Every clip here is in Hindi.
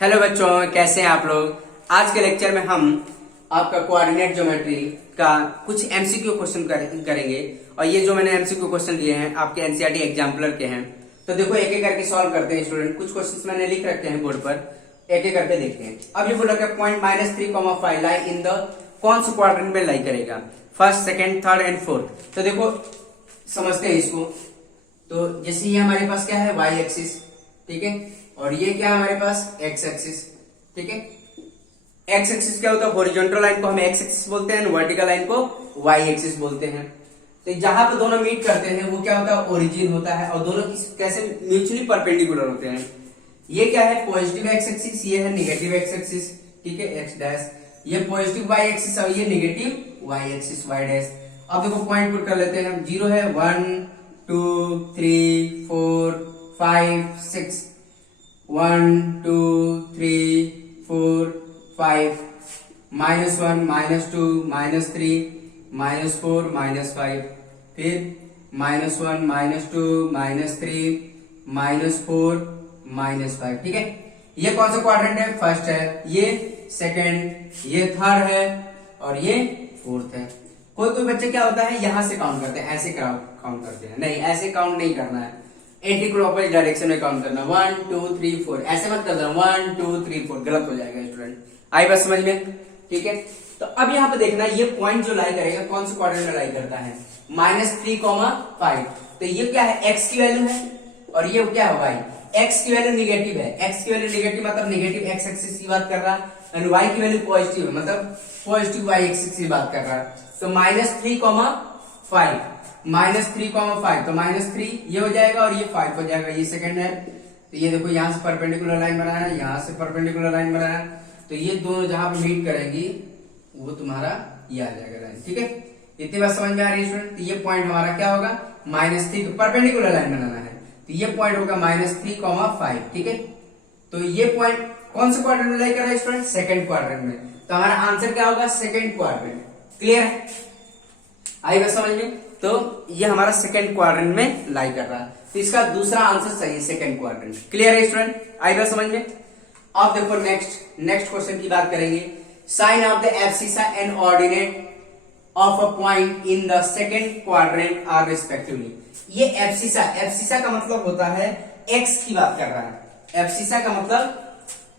हेलो बच्चों, कैसे हैं आप लोग। आज के लेक्चर में हम आपका कोऑर्डिनेट ज्योमेट्री का कुछ एमसीक्यू क्वेश्चन करेंगे। और ये जो मैंने एमसीक्यू क्वेश्चन लिए हैं आपके एनसीईआरटी एग्जाम्पलर के हैं। तो देखो एक एक करके सॉल्व करते हैं स्टूडेंट। कुछ क्वेश्चंस मैंने लिख रखे हैं बोर्ड पर, एक एक करके देखते हैं। अब ये बोल रखा है पॉइंट -3,5 लाई इन द कौन से क्वाड्रेंट में लाई करेगा, first, second, third and fourth. तो देखो समझते हैं इसको। तो जैसे ये हमारे पास क्या है, वाई एक्सिस, ठीक है, और ये क्या है हमारे पास, एक्स एक्सिस, ठीक है। एक्स एक्सिस क्या होता है, हॉरिजॉन्टल लाइन को हम एक्स एक्सिस बोलते हैं, वर्टिकल लाइन को वाई एक्सिस बोलते हैं। तो जहां पे दोनों मीट करते हैं वो क्या होता है, ओरिजिन होता है। और दोनों कैसे म्यूचुअली परपेंडिकुलर होते हैं। ये क्या है, पॉजिटिव एक्स एक्सिस, ये है निगेटिव एक्स एक्सिस, ठीक है, एक्स डैश। ये पॉजिटिव वाई एक्सिस और ये negative Y axis, Y dash. अब देखो पॉइंट पुट कर लेते हैं हम। 0 है, 1 2 3 4 5 6, 1 2 3 4 5, -1 -2 -3 -4 -5, फिर -1 -2 -3 -4 -5, ठीक है। ये कौन सा क्वाड्रेंट है, फर्स्ट है, ये सेकंड, ये थर्ड है और ये फोर्थ है। कोई कोई बच्चे क्या होता है, यहां से काउंट करते हैं, ऐसे काउंट करते हैं। नहीं, ऐसे काउंट नहीं करना है, एंटी क्लॉकवाइज डायरेक्शन में काउंट करना। 1 2 3 4, ऐसे मत करना 1 2 3 4, गलत हो जाएगा स्टूडेंट। आई बात समझ में, ठीक है। तो अब यहाँ पे देखना, ये पॉइंट जो लाई करेगा कौन से क्वाड्रेंट में लाई करता है, -3,5। तो ये क्या है, एक्स की वैल्यू है और ये क्या है, वाई। एक्स की वैल्यू निगेटिव है, एक्स की वैल्यू निगेटिव मतलब निगेटिव एक्स एक्सिस की बात कर रहा है, और वाई की वैल्यू पॉजिटिव है मतलब पॉजिटिव वाई एक्सिस की बात कर रहा है। तो -3,5, -3,5, तो -3 ये हो जाएगा और ये 5 हो जाएगा, ये सेकंड है। तो ये देखो यहाँ से परपेंडिकुलर लाइन बनाना है, यहाँ से परपेंडिकुलर लाइन बनाना है। तो ये दोनों जहां पे मीट करेंगी वो तुम्हारा ये आ जाएगा लाइन, ठीक है। इतनी बात समझ में आ रही है स्टूडेंट। तो ये पॉइंट हमारा क्या होगा, -3, परपेंडिकुलर लाइन बनाना है। तो ये पॉइंट होगा -3,5, ठीक है। तो ये पॉइंट कौन से क्वाड्रेंट में लाई कर रहा है स्टूडेंट, सेकंड क्वाड्रेंट में। तो हमारा आंसर क्या होगा, सेकंड क्वाड्रेंट। क्लियर है, आई बात समझ में। तो ये हमारा सेकंड क्वाड्रेंट में लाई कर रहा है, तो इसका दूसरा आंसर सही है, सेकंड क्वाड्रेंट। क्लियर है स्टूडेंट, आई बात समझ में। अब देखो नेक्स्ट क्वेश्चन की बात करेंगे। Sign of the abscissa and ordinate of a point in the second quadrant are respectively. ये एब्सिसा का मतलब होता है एक्स की बात कर रहा है। एब्सिसा का मतलब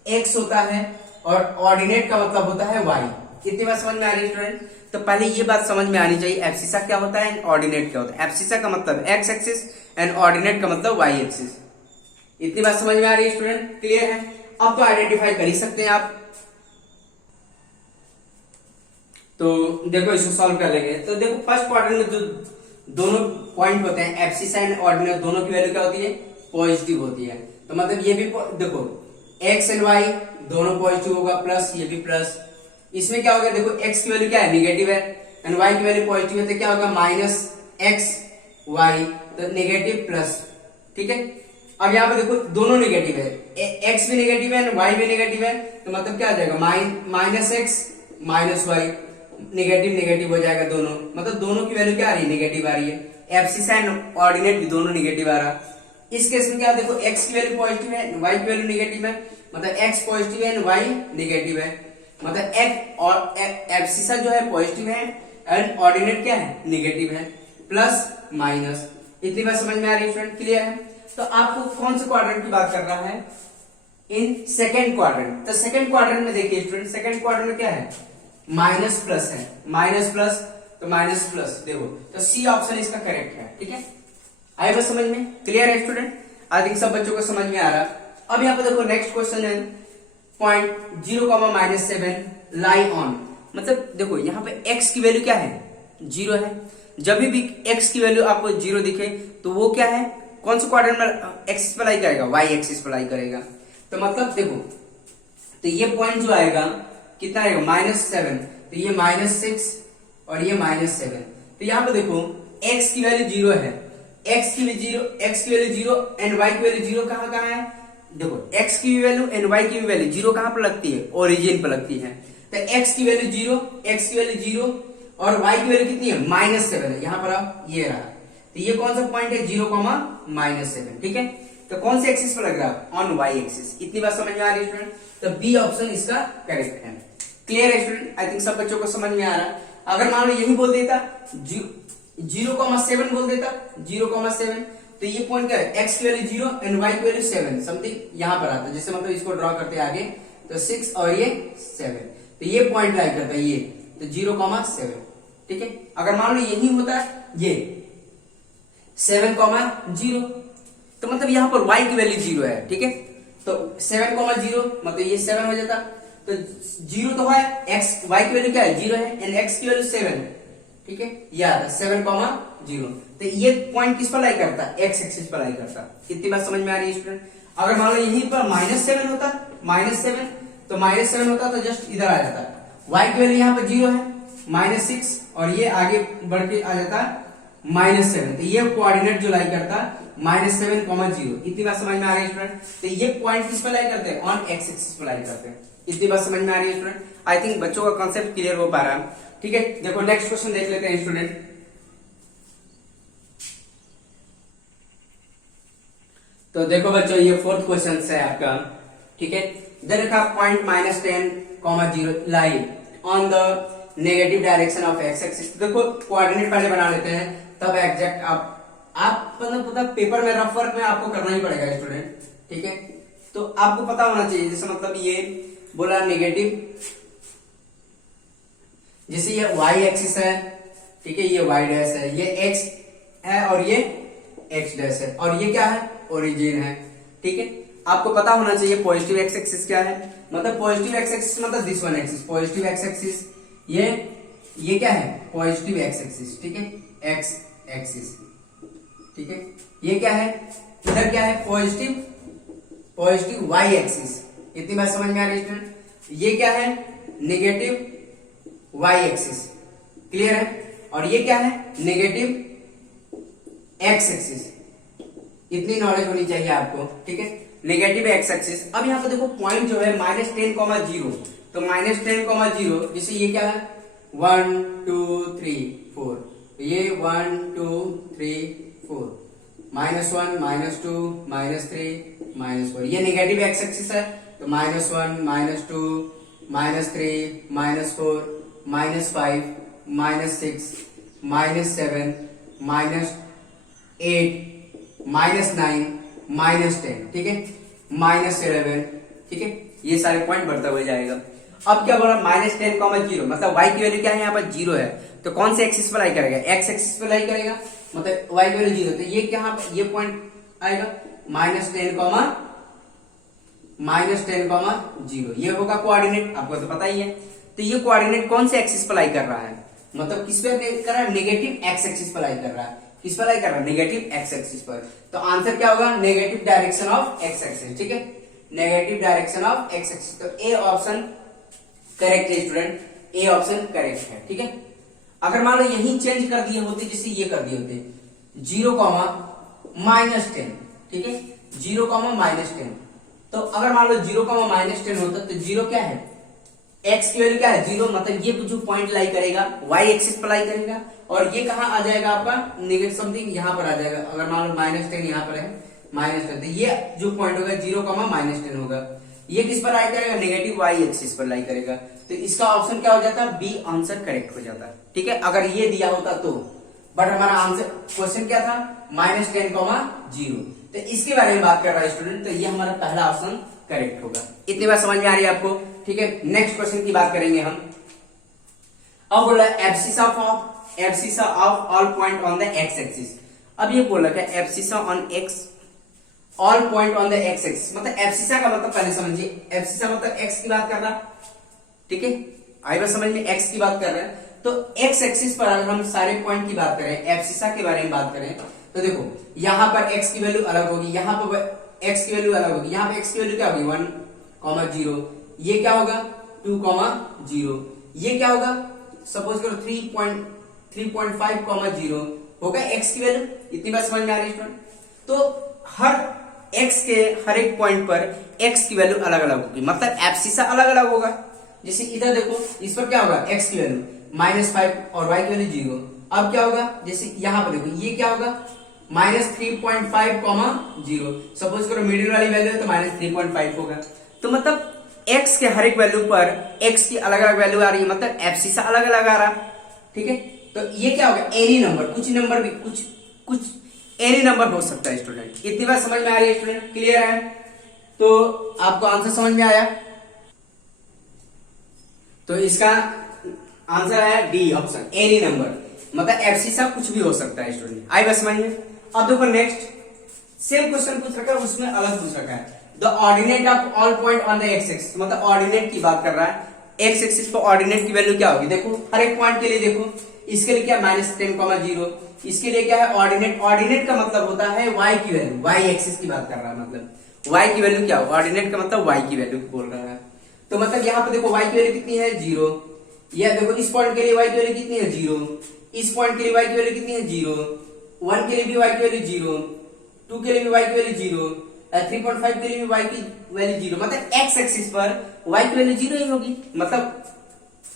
एक्स होता है और ऑर्डिनेट का मतलब होता है वाई। कितनी बात समझ में आ रही है स्टूडेंट। तो पहले ये बात समझ में आनी चाहिए, एब्सिसा क्या होता है एंड ऑर्डिनेट क्या होता है। एब्सिसा का मतलब एक्स एक्सिस एंड ऑर्डिनेट का मतलब वाई एक्सिस। इतनी बात समझ में आ रही है स्टूडेंट, क्लियर है। अब तो आइडेंटिफाई कर ही सकते हैं आप। तो देखो इसको सॉल्व कर लेंगे। तो देखो फर्स्ट क्वाड्रेंट में जो दोनों पॉइंट होते हैं, एब्सिसा एंड ऑर्डिनेट, दोनों की वैल्यू क्या होती है, पॉजिटिव होती है। तो मतलब ये भी देखो एक्स एंड वाई दोनों पॉजिटिव होगा, प्लस ये भी प्लस। इसमें क्या होगा, देखो एक्स की वैल्यू क्या है, निगेटिव है, एंड वाई की वैल्यू पॉजिटिव है। तो क्या होगा, -x y, तो नेगेटिव प्लस, ठीक है। अब यहाँ पे देखो दोनों नेगेटिव है, x भी नेगेटिव है वाई भी नेगेटिव है। तो मतलब क्या आ जाएगा, -x -y, नेगेटिव नेगेटिव हो जाएगा दोनों। मतलब दोनों की वैल्यू क्या आ रही है, नेगेटिव आ रही है। एब्सिसा एंड ऑर्डिनेट भी दोनों नेगेटिव आ रहा। इस केस में क्या देखो, x की वैल्यू पॉजिटिव है, y की वैल्यू नेगेटिव है, मतलब x पॉजिटिव है एंड y नेगेटिव है। मतलब x और एब्सिसा जो है पॉजिटिव है एंड ऑर्डिनेट क्या है, नेगेटिव है, प्लस माइनस। इतनी बात समझ में आ रही है स्टूडेंट, क्लियर है। तो आपको कौन से क्वाड्रेंट की बात कर रहा है, इन सेकेंड क्वाड्रेंट। तो सेकेंड क्वाड्रेंट में देखिए स्टूडेंट, सेकेंड क्वाड्रेंट में क्या है, माइनस प्लस है, माइनस प्लस, तो माइनस प्लस देखो। तो सी ऑप्शन इसका करेक्ट है, ठीक है। आई बात समझ में, क्लियर है स्टूडेंट। आई थिंक सब बच्चों को समझ में आ रहा। अब यहाँ पे देखो नेक्स्ट क्वेश्चन है, पॉइंट 0,-7 लाई ऑन। मतलब देखो यहाँ पे x की वैल्यू क्या है, 0 है। जब भी x की वैल्यू आपको 0 दिखे तो वो क्या है, कौन से क्वाड्रेंट में एक्सिस पर लाई करेगा, y एक्सिस पर लाई करेगा। तो मतलब देखो, तो ये पॉइंट जो आएगा कितना आएगा, -7। तो ये -6 और ये -7। तो यहाँ पे देखो x की वैल्यू 0 है, x की वैल्यू 0 एंड y की वैल्यू 0 कहाँ कहाँ है। देखो x की वैल्यू एंड y की वैल्यू 0 कहाँ पर लगती है, ओरिजिन पर लगती है। तो x की वैल्यू 0 और y की वैल्यू कितनी है, -7 है। यहाँ पर आप ये रहा, तो ये कौन सा पॉइंट है 0,-7, ठीक है। तो कौन से एक्सिस पर लग रहा है, ऑन वाई एक्सिस। इतनी बात समझ में आ रही है स्टूडेंट, तो बी ऑप्शन इसका करेक्ट है। क्लियर है स्टूडेंट, आई थिंक सब बच्चों को समझ में आ रहा है। अगर मान लो यही बोल देता 0,7 बोल देता 0,7, तो ये पॉइंट क्या है, एक्स की वैल्यू 0 एंड वाई की वैल्यू 7 समथिंग यहाँ पर आता है। जैसे मतलब इसको ड्रॉ करते आगे तो 6 और ये 7, तो ये पॉइंट लाई करता है ये, तो 0,7, ठीक है। अगर मान लो यही होता है ये 7,0, तो मतलब यहाँ पर y की वैल्यू 0 है, ठीक है। तो 7,0 मतलब ये 7 हो जाता, तो 0 तो है, x y की वैल्यू क्या है 0 है एंड x की वैल्यू 7, ठीक है। ये आता 7,0, तो ये पॉइंट किस पर लाई करता है, x एक्सिस पर लाई करता। इतनी बात समझ में आ रही है स्टूडेंट। अगर मान लो यहीं पर -7 होता, -7 तो -7 होता तो जस्ट इधर आ जाता, y की वैल्यू यहाँ पर 0 है, -6 और ये आगे बढ़ के आ जाता -7, तो ये कोऑर्डिनेट जो लाई करता -7,0। इतनी बात समझ में आ रही है स्टूडेंट। तो ये पॉइंट किस पर लाई करते हैं, ऑन x एक्सिस पर लाई करते हैं। इतनी बात समझ में आ रही है स्टूडेंट। आई थिंक बच्चों का कॉन्सेप्ट क्लियर हो पा रहा है, ठीक है। देखो नेक्स्ट क्वेश्चन देख लेते हैं स्टूडेंट। तो देखो बच्चों ये फोर्थ क्वेश्चन है आपका, ठीक है। इधर रखा point -10,0 lie on the negative direction of x axis. देखो कोऑर्डिनेट पहले बना लेते हैं, तब एग्जैक्ट आप मतलब पेपर में रफ वर्क में आपको करना ही पड़ेगा स्टूडेंट, ठीक है। तो आपको पता होना चाहिए, जैसे मतलब ये बोला नेगेटिव, जैसे ये y एक्सिस है, ठीक है, ये y डैश है, ये x है और ये x डैश है, और ये क्या है, ओरिजिन है, ठीक है। आपको पता होना चाहिए पॉजिटिव x एक्सिस क्या है, मतलब पॉजिटिव x एक्सिस मतलब this one axis, positive x axis, ये क्या है, पॉजिटिव x एक्सिस, ठीक है, x एक्सिस, ठीक है। ये क्या है, इधर क्या है, पॉजिटिव y एक्सिस। इतनी बात समझ में आ रही है। ये क्या है, नेगेटिव y एक्सिस, क्लियर है। और ये क्या है, नेगेटिव x एक्सिस। इतनी नॉलेज होनी चाहिए आपको, ठीक है, नेगेटिव x एक्सिस। अब यहाँ पे देखो पॉइंट जो है -10,0, तो -10,0 जैसे ये क्या है 1 2 3 4, ये 1 2 3 4, -1 -2 -3 -4, ये नेगेटिव x एक्सिस है, तो -1 -2 -3 -4 -5 -6 -7 -8 -9 -10, ठीक है, -11, ठीक है। ये सारे पॉइंट बढ़ता हुआ जाएगा। अब क्या बोला, -10,0 मतलब y की वैल्यू क्या है, यहाँ पर 0 है, तो कौन से एक्सिस पर लाई करेगा, x एक्सिस पर लाई करेगा, मतलब y की वैल्यू 0, तो ये क्या, ये पॉइंट आएगा -10,0, ये होगा कोऑर्डिनेट, आपको तो पता ही है। तो ये कोऑर्डिनेट कौन से एक्सिस पर लाई कर रहा है, मतलब किस पे कर रहा है, नेगेटिव x एक्सिस पर लाई कर रहा है। किस पर लाई कर रहा है, नेगेटिव x एक्सिस पर। तो आंसर क्या होगा, negative direction of x axis, ठीक है, negative direction of x axis. तो ए ऑप्शन करेक्ट है स्टूडेंट, ए ऑप्शन करेक्ट है, ठीक है। अगर मान लो यही चेंज कर दिए होते, जैसे ये कर दिए होते 0,-10, ठीक है, 0,-10, तो अगर मान लो 0,-10 होता तो 0 क्या है, x की वैल्यू क्या है 0, मतलब ये जो पॉइंट लाई करेगा y एक्सिस पर लाई करेगा, और ये कहां आ जाएगा आपका, नेगेटिव समथिंग यहां पर आ जाएगा। अगर मान लो -10 यहां पर है, -10, तो ये जो पॉइंट होगा 0,-10 होगा, ये किस पर लाई करेगा, नेगेटिव y एक्सिस पर लाई करेगा। तो इसका ऑप्शन क्या हो जाता है, बी आंसर करेक्ट हो जाता है, ठीक है, अगर ये दिया होता तो। बट हमारा आंसर क्वेश्चन क्या था, -10,0, तो इसके बारे में बात कर रहा है स्टूडेंट, तो ये हमारा पहला ऑप्शन करेक्ट होगा। इतनी बात समझ में आ रही है आपको, ठीक है। नेक्स्ट क्वेश्चन की बात करेंगे हम। अब बोला abscissa of all point on the x axis. अब ये बोला क्या, abscissa on x all point on the x axis, मतलब एब्सिसा का मतलब पहले समझिए, एब्सिसा मतलब x की बात कर रहा, ठीक है, आई बात समझ में, x की बात कर रहे हैं। तो x एक्सिस पर अगर हम सारे पॉइंट की बात करें, एब्सिसा के बारे में बात करें, तो देखो यहां पर x की वैल्यू अलग होगी, यहां पर x की वैल्यू अलग होगी, यहां पर x की वैल्यू क्या होगी 1,0, ये क्या होगा 2,0, ये क्या होगा सपोज करो 3.5,0 होगा x की वैल्यू। इतनी बात समझ में आ रही है। तो हर x के हर एक पॉइंट पर x की वैल्यू अलग अलग होगी, मतलब एब्सिसा अलग अलग होगा। जैसे इधर देखो, इस पर क्या होगा x की वैल्यू -5 और y की वैल्यू 0, अब क्या होगा, जैसे यहां पर देखो ये क्या होगा -3.5, 0। सपोज करो मिडिल वाली वैल्यू है तो -3.5 होगा। तो मतलब x के हर एक वैल्यू पर x की अलग अलग वैल्यू आ रही है, मतलब एब्सिसा अलग अलग आ रहा। ठीक है, तो ये क्या होगा एनी नंबर, कुछ नंबर भी कुछ एनी नंबर हो सकता है स्टूडेंट। इतनी बात समझ में आ रही है स्टूडेंट, क्लियर है? तो आपको आंसर समझ में आया? तो इसका आंसर है डी ऑप्शन, एनी नंबर, मतलब एब्सिसा कुछ भी हो सकता है स्टूडेंट। आई बस समझ में। अब देखो नेक्स्ट सेम क्वेश्चन पूछ रखा है, उसमें अलग पूछ रखा है the ordinate of all point on the x axis, मतलब ऑर्डिनेट की बात कर रहा है। एक्स एक्सिस पर ऑर्डिनेट की वैल्यू क्या होगी, देखो हर एक पॉइंट के लिए देखो, इसके लिए क्या -10,0, इसके लिए क्या है ऑर्डिनेट। ऑर्डिनेट का मतलब होता है y की वैल्यू, y एक्सिस की बात कर रहा है, मतलब y की वैल्यू क्या हो, ऑर्डिनेट का मतलब y की वैल्यू बोल रहा है। तो मतलब यहाँ पे देखो y की वैल्यू कितनी है 0, या देखो इस पॉइंट के लिए y की वैल्यू कितनी है 0, इस पॉइंट के लिए y की वैल्यू कितनी है 0, 1 के लिए भी y की वैल्यू 0, 2 के लिए भी y की वैल्यू 0, 3.5 के लिए भी y की वैल्यू 0, मतलब x एक्सिस पर y की वैल्यू 0 ही होगी, मतलब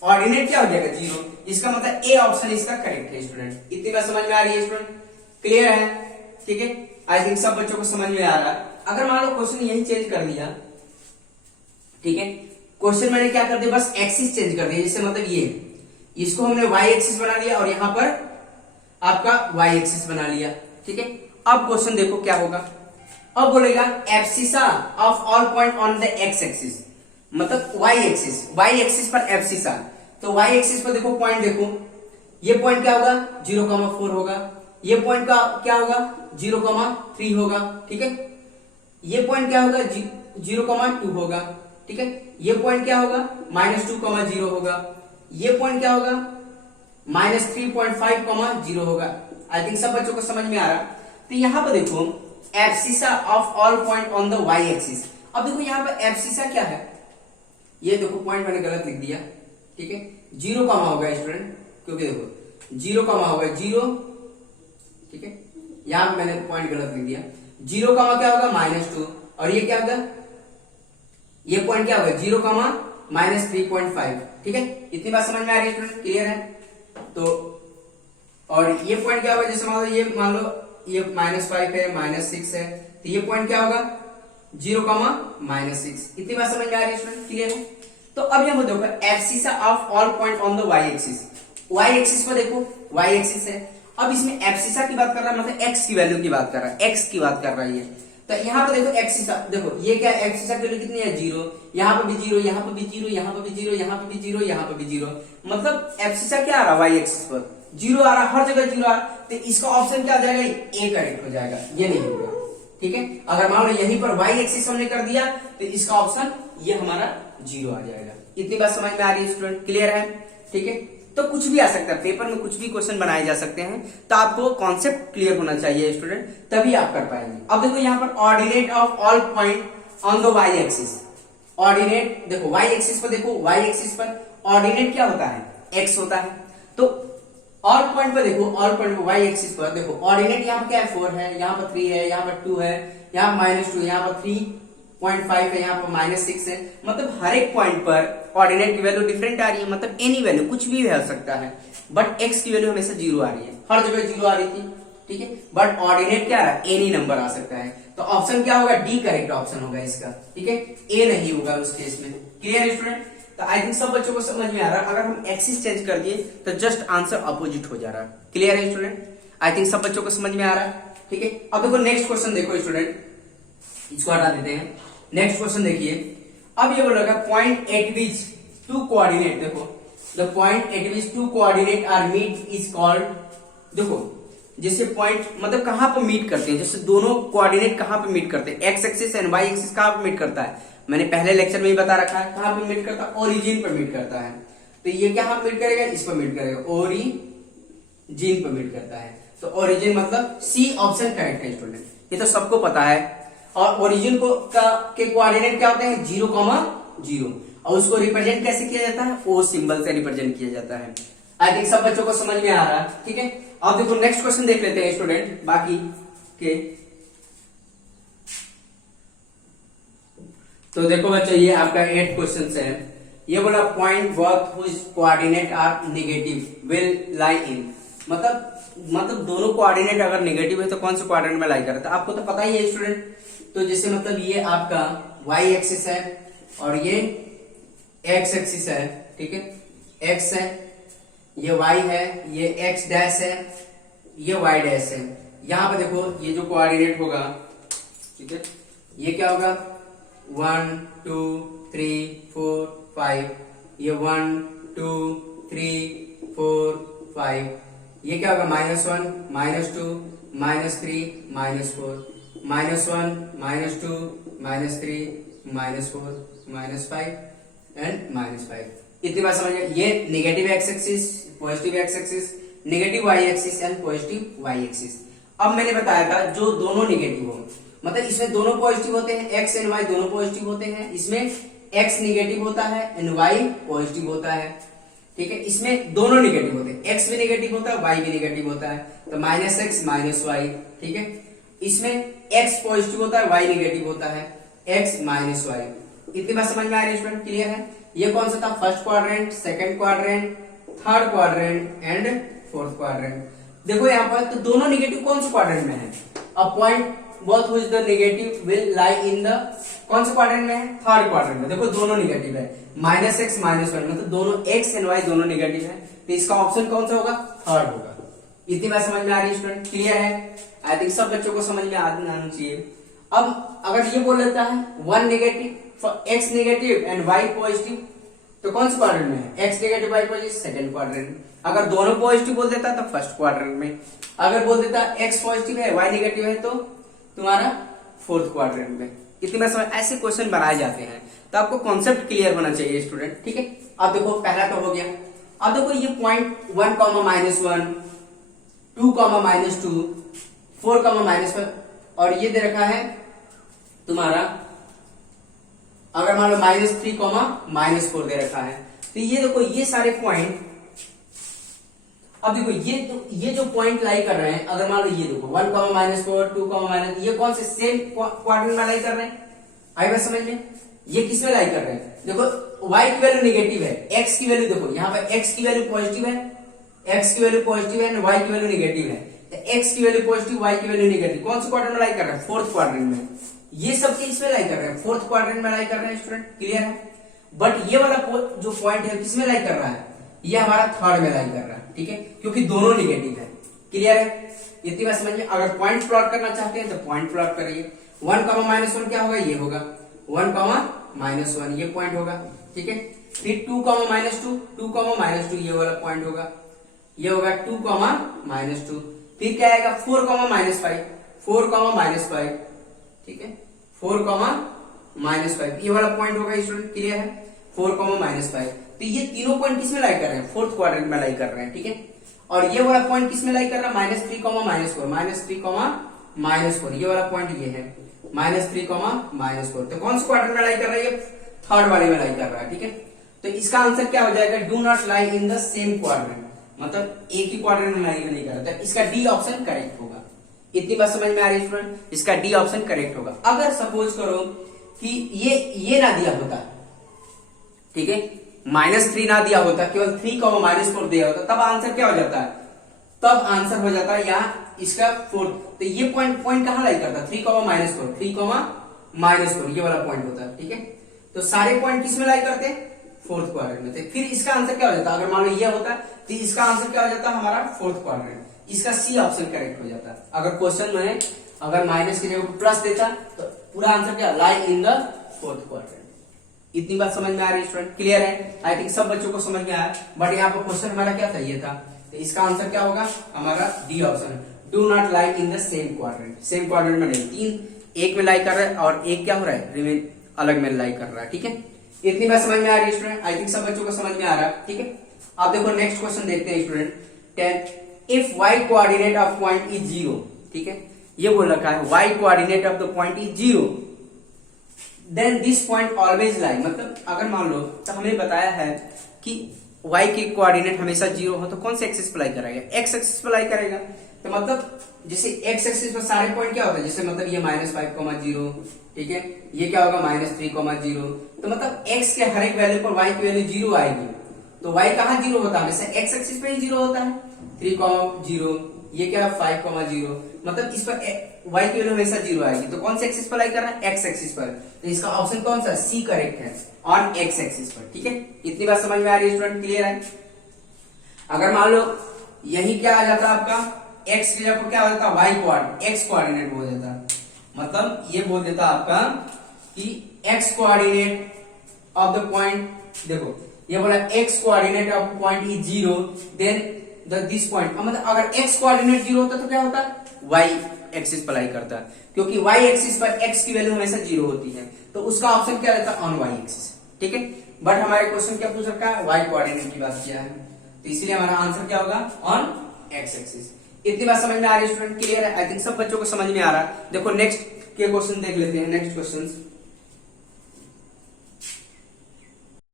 ऑर्डिनेट क्या हो जाएगा 0। इसका मतलब ए ऑप्शन इसका करेक्ट है स्टूडेंट। इतनी बात समझ में आ रही है स्टूडेंट, क्लियर है? ठीक है, आई थिंक सब बच्चों को समझ में आ रहा है। अगर मान लो क्वेश्चन यही चेंज कर दिया, ठीक है, क्वेश्चन मैंने क्या कर दिया, बस एक्सिस चेंज कर दिया, जैसे मतलब ये इसको हमने y एक्सिस बना लिया और यहां पर आपका y एक्सिस बना लिया। ठीक है, अब क्वेश्चन देखो क्या होगा, अब बोलेगा abscissa of all point on the x axis, मतलब y एक्सिस पर एब्सिसा। तो y एक्सिस पर देखो पॉइंट देखो, ये पॉइंट क्या होगा 0,4 होगा, ये पॉइंट का क्या होगा 0,3 होगा। ठीक है, ये पॉइंट क्या होगा 0,2 होगा। ठीक है, ये पॉइंट क्या होगा -2,0 होगा, ये पॉइंट क्या होगा -3.5,0 होगा। आई थिंक सब बच्चों को समझ में आ रहा। तो यहां पर देखो abscissa of all point on the y axis. अब देखो यहां पर एब्सिसा क्या है, ये देखो पॉइंट मैंने गलत लिख दिया। ठीक है, 0 कमा होगा स्टूडेंट, क्योंकि देखो 0 कमा होगा 0। ठीक है, यहां मैंने पॉइंट गलत लिख दिया, 0 कमा क्या होगा -2, और ये क्या होगा, ये पॉइंट क्या होगा 0 कमा -3.5। ठीक है, इतनी बात समझ में आ रही है स्टूडेंट, क्लियर है? तो और ये पॉइंट क्या होगा, जैसे मान लो ये -5 है, -6 है, तो ये पॉइंट क्या होगा 0 -6। इतनी बात समझ में आ रही है स्टूडेंट, क्लियर है? तो अब यहाँ देखो abscissa of all point on the y axis, y axis पर देखो y एक्सिस है। अब इसमें एब्सिसा की बात कर रहा है, मतलब x की वैल्यू की बात कर रहा है, x की बात कर रहा है ये। तो यहाँ पर देखो एब्सिसा, देखो ये क्या एब्सिसा की वैल्यू कितनी है 0, यहाँ पर भी 0, यहाँ पर भी 0, यहाँ पर भी 0, यहाँ पर भी 0, यहाँ पर भी 0, मतलब एब्सिसा क्या आ रहा है y एक्सिस पर 0 आ रहा, हर जगह 0 आ रहा। तो इसका ऑप्शन क्या आ जाएगा, ए करेक्ट हो जाएगा, ये नहीं होगा। ठीक है, अगर मान लो यहीं पर y एक्सिस हमने कर दिया तो इसका ऑप्शन ये हमारा 0 आ जाएगा। इतनी बात समझ में आ रही है स्टूडेंट, क्लियर है? ठीक है, तो कुछ भी आ सकता है, पेपर में कुछ भी क्वेश्चन बनाए जा सकते हैं, तो आपको कॉन्सेप्ट क्लियर होना चाहिए स्टूडेंट, तभी आप कर पाएंगे। अब देखो यहाँ पर ordinate of all point on the y axis, ordinate देखो y एक्सिस पर, देखो y एक्सिस पर ऑर्डिनेट क्या होता है x होता है। तो ऑल पॉइंट पर देखो, ऑल पॉइंट पर y एक्सिस पर देखो ऑर्डिनेट यहाँ पर क्या है 4 है, यहाँ पर 3 है, यहाँ पर 2 है, यहाँ -2, यहाँ पर 3.5 है, यहाँ पर -6 है, मतलब हर एक पॉइंट पर ऑर्डिनेट की वैल्यू डिफरेंट आ रही है, मतलब एनी वैल्यू कुछ भी हो सकता है, बट x की वैल्यू हमेशा 0 आ रही है, हर जगह 0 आ रही थी। ठीक है, बट ऑर्डिनेट क्या आ रहा है एनी नंबर आ सकता है। तो ऑप्शन क्या होगा, डी करेक्ट ऑप्शन होगा इसका। ठीक है, ए नहीं होगा उस केस में। क्लियर है स्टूडेंट? तो आई थिंक सब बच्चों को समझ में आ रहा है। अगर हम एक्सिस चेंज कर दिए तो जस्ट आंसर अपोजिट हो जा रहा है। क्लियर है स्टूडेंट? आई थिंक सब बच्चों को समझ में आ रहा है। ठीक है, अब देखो नेक्स्ट क्वेश्चन देखो स्टूडेंट, इसको हटा देते हैं। नेक्स्ट क्वेश्चन देखिए, अब ये बोलेगा point at which two coordinate, देखो the point at which two coordinate are meet is called, देखो जैसे पॉइंट मतलब कहां पर मीट करते हैं, जैसे दोनों कोऑर्डिनेट कहां पर मीट करते हैं, X axis and Y axis कहां पर मीट करता है, मैंने पहले लेक्चर में ही बता रखा है कहां पर मीट करता है, ओरिजिन पर मीट करता है। तो ये क्या मीट करेगा, इस पर मीट करेगा, ओरिजिन पर मीट करता है। तो ओरिजिन मतलब सी ऑप्शन करेक्ट है स्टूडेंट, ये तो सबको पता है। और ओरिजिन को के कोऑर्डिनेट क्या होते हैं 0,0, और उसको रिप्रेजेंट कैसे किया जाता है, ओ सिंबल से रिप्रेजेंट किया जाता है। आई थिंक सब बच्चों को समझ में आ रहा है। ठीक है, अब देखो नेक्स्ट क्वेश्चन देख लेते हैं स्टूडेंट बाकी के। तो देखो बच्चों ये आपका 8 क्वेश्चन है। ये बोला point both whose coordinate are negative will lie in, मतलब दोनों कोऑर्डिनेट अगर नेगेटिव है तो कौन से क्वाड्रेंट में लाई कर रहा है, तो आपको तो पता ही है स्टूडेंट। तो जैसे मतलब ये आपका वाई एक्सिस है और ये एक्स एक्सिस है, ठीक है, एक्स है, ये वाई है, ये एक्स डैश है, ये वाई डैश है। यहां पर देखो ये जो कोऑर्डिनेट होगा, ठीक है, ये क्या होगा 1 2 3 4 5, ये 1 2 3 4 5, ये क्या होगा -1 -2 -3 -4, -1 -2 -3 -4 -5 एंड -5। इतनी बात समझ गए। ये negative X axis, positive X axis, negative Y axis and positive Y axis. अब मैंने बताया था जो दोनों नेगेटिव हो, मतलब इसमें दोनों पॉजिटिव होते हैं, एक्स एंड वाई दोनों पॉजिटिव होते हैं, इसमें एक्स नेगेटिव होता है एंड वाई पॉजिटिव होता है, ठीक है। इसमें दोनों नेगेटिव होते हैं, एक्स भी नेगेटिव होता है, वाई भी नेगेटिव होता है, तो -x -y, ठीक है। इसमें एक्स पॉजिटिव होता है, वाई नेगेटिव होता है, x -y। इतनी बात समझ में आ रही है स्टूडेंट, क्लियर है। ये कौन सा था, first quadrant, second quadrant, third quadrant and fourth quadrant. देखो यहाँ पर तो दोनों नेगेटिव कौन से क्वाड्रेंट में है, a point both which the negative will lie in the, कौन से क्वाड्रेंट में है, थर्ड क्वाड्रेंट में। देखो दोनों नेगेटिव है, -x -y, मतलब दोनों x एंड y दोनों नेगेटिव है, तो इसका ऑप्शन कौन सा होगा, थर्ड होगा। इतनी बात समझ में आ रही है स्टूडेंट, क्लियर है। आई थिंक सब बच्चों को समझ में आना चाहिए। अब अगर ये बोल लेता है 1 negative, x negative and y positive, तो कौन से क्वाड्रेंट में है, x negative y positive, second quadrant. अगर दोनों पॉजिटिव बोल देता तो फर्स्ट क्वाड्रेंट में, अगर बोल देता x पॉजिटिव है y नेगेटिव है तो तुम्हारा फोर्थ क्वाड्रेंट में। इतनी बात समझ, ऐसे क्वेश्चन बनाए जाते हैं, तो आपको कॉन्सेप्ट क्लियर होना चाहिए स्टूडेंट, ठीक है। अब देखो पहला तो हो गया। अब देखो ये पॉइंट 1, -1, 2, -2, 4, -5 और ये दे रखा है तुम्हारा, अगर मान लो -3, -4 दे रखा है, तो ये देखो ये सारे पॉइंट, अब देखो ये जो पॉइंट लाई कर रहे हैं, अगर मान लो ये देखो 1, -4, 2, ये कौन से सेम क्वाड्रेंट में लाई कर रहे हैं, आई बात समझ में। ये किस में लाई कर रहे हैं, देखो y की वैल्यू नेगेटिव है, x की वैल्यू देखो यहाँ पे x की वैल्यू पॉजिटिव है, x की वैल्यू पॉजिटिव है एंड y की वैल्यू नेगेटिव है, तो x की वैल्यू पॉजिटिव, y की वैल्यू नेगेटिव, कौन से क्वाड्रेंट में लाई कर रहे हैं, फोर्थ क्वाड्रेंट में। ये सब के इसमें लाई कर रहे हैं, फोर्थ क्वाड्रेंट में लाई कर रहे हैं स्टूडेंट, क्लियर है। बट ये वाला जो पॉइंट है किसमें लाई कर रहा है, ये हमारा थर्ड में लाई कर रहा है, ठीक है, क्योंकि दोनों नेगेटिव है, क्लियर है। इतनी बात समझिए। अगर पॉइंट प्लॉट करना चाहते हैं तो पॉइंट प्लॉट करिए। 1, -1 क्या होगा, ये होगा 1, -1, ये पॉइंट होगा, ठीक है। फिर 2, -2, 2, -2 ये वाला पॉइंट होगा, ये होगा 2, -2। फिर क्या आएगा 4, -5, 4, -5, ठीक है, 4, -5 ये वाला पॉइंट होगा स्टूडेंट, क्लियर है, 4, -5। तो ये तीनों पॉइंट किसमें लाई कर रहे हैं, फोर्थ क्वाड्रेंट में लाई कर रहे हैं, ठीक है। और ये वाला पॉइंट किसमें लाई कर रहा है, -3, -4, ये वाला पॉइंट ये है -3, -4, तो कौन से क्वाड्रेंट में लाई कर रहा है, ये थर्ड वाले में लाई कर रहा है, ठीक है। तो इसका आंसर क्या हो जाएगा, do not lie in the same quadrant, मतलब एक ही क्वाड्रेंट में लाई नहीं कर रहा, तो इसका डी ऑप्शन करेक्ट होगा। इतनी बात समझ में आ रही है स्टूडेंट, इसका डी ऑप्शन करेक्ट होगा। अगर सपोज करो कि ये ना दिया होता, ठीक है, -3 ना दिया होता, केवल 3, -4 दिया होता, तब आंसर क्या हो जाता है, तब आंसर हो जाता है यहाँ इसका फोर्थ। तो ये पॉइंट कहां लाई करता, 3, -4, 3, -4 ये वाला पॉइंट होता है, ठीक है। तो सारे पॉइंट किस में लाई करते हैं, फोर्थ क्वाड्रेंट में थे। फिर इसका आंसर क्या हो जाता, अगर मान लो ये होता तो इसका आंसर क्या हो जाता हमारा फोर्थ क्वाड्रेंट, इसका सी ऑप्शन करेक्ट हो जाता। अगर क्वेश्चन में अगर माइनस की जगह प्लस देता तो पूरा आंसर क्या, लाई इन द फोर्थ क्वाड्रेंट। इतनी बात समझ में आ रही है स्टूडेंट, क्लियर है। आई थिंक सब बच्चों को समझ में आया। बट यहाँ पर क्वेश्चन हमारा क्या था, ये था, तो इसका आंसर क्या होगा हमारा D option, do not lie in the same quadrant. Same quadrant में नहीं, 3 एक में लाई कर रहा है और एक क्या हो रहा है, रिमेन अलग में लाई कर रहा है, ठीक है। इतनी बात समझ में आ रही है स्टूडेंट, आई थिंक सब बच्चों को समझ में आ रहा है, ठीक है। आप देखो नेक्स्ट क्वेश्चन देखते हैं student, 10 if y coordinate of point is 0, ठीक है, ये बोल रखा है y coordinate of the point is 0, then this point always lie, मतलब अगर मान लो तो हमें बताया है कि y के कोऑर्डिनेट हमेशा 0 हो तो कौन से एक्सिस पर लाई करेगा, x एक्सिस पर लाई करेगा। तो मतलब जैसे x एक्सिस पर सारे पॉइंट क्या होता है, जैसे मतलब ये -5, 0, ठीक है, ये क्या होगा -3, 0, तो मतलब x के हर एक वैल्यू पर y की वैल्यू 0 आएगी, तो y कहाँ 0 होता है, हमेशा x एक्सिस पे ही 0 होता है। 3,0, ये क्या है 5,0, मतलब इस पर y की वैल्यू हमेशा 0 आएगी। तो कौन से एक्सिस पर लाई कर रहा है? x एक्सिस पर। तो इसका ऑप्शन कौन सा? सी करेक्ट है, ऑन x एक्सिस पर। ठीक है, इतनी बात समझ में आ रही है स्टूडेंट? क्लियर है? अगर मान लो यही क्या आ जाता आपका x की जगह क्या हो जाता? y कोऑर्डिनेट, x कोऑर्डिनेट बोल देता, मतलब ये बोल देता आपका कि x coordinate of the point, देखो ये बोला x coordinate of point is 0, then this point, मतलब अगर x कोऑर्डिनेट 0 होता तो क्या होता? y एक्सिस पर लाई करता, क्योंकि y एक्सिस पर x की वैल्यू हमेशा 0 होती है, तो उसका ऑप्शन क्या रहता? On y axis. ठीक है, बट हमारे क्वेश्चन क्या पूछ रखा है? y कोऑर्डिनेट की बात किया है, तो इसलिए हमारा आंसर क्या होगा? On x axis. इतनी बात समझ में आ रही है स्टूडेंट? क्लियर है? आई थिंक सब बच्चों को समझ में आ रहा है। देखो नेक्स्ट के क्वेश्चन देख लेते हैं, नेक्स्ट क्वेश्चन।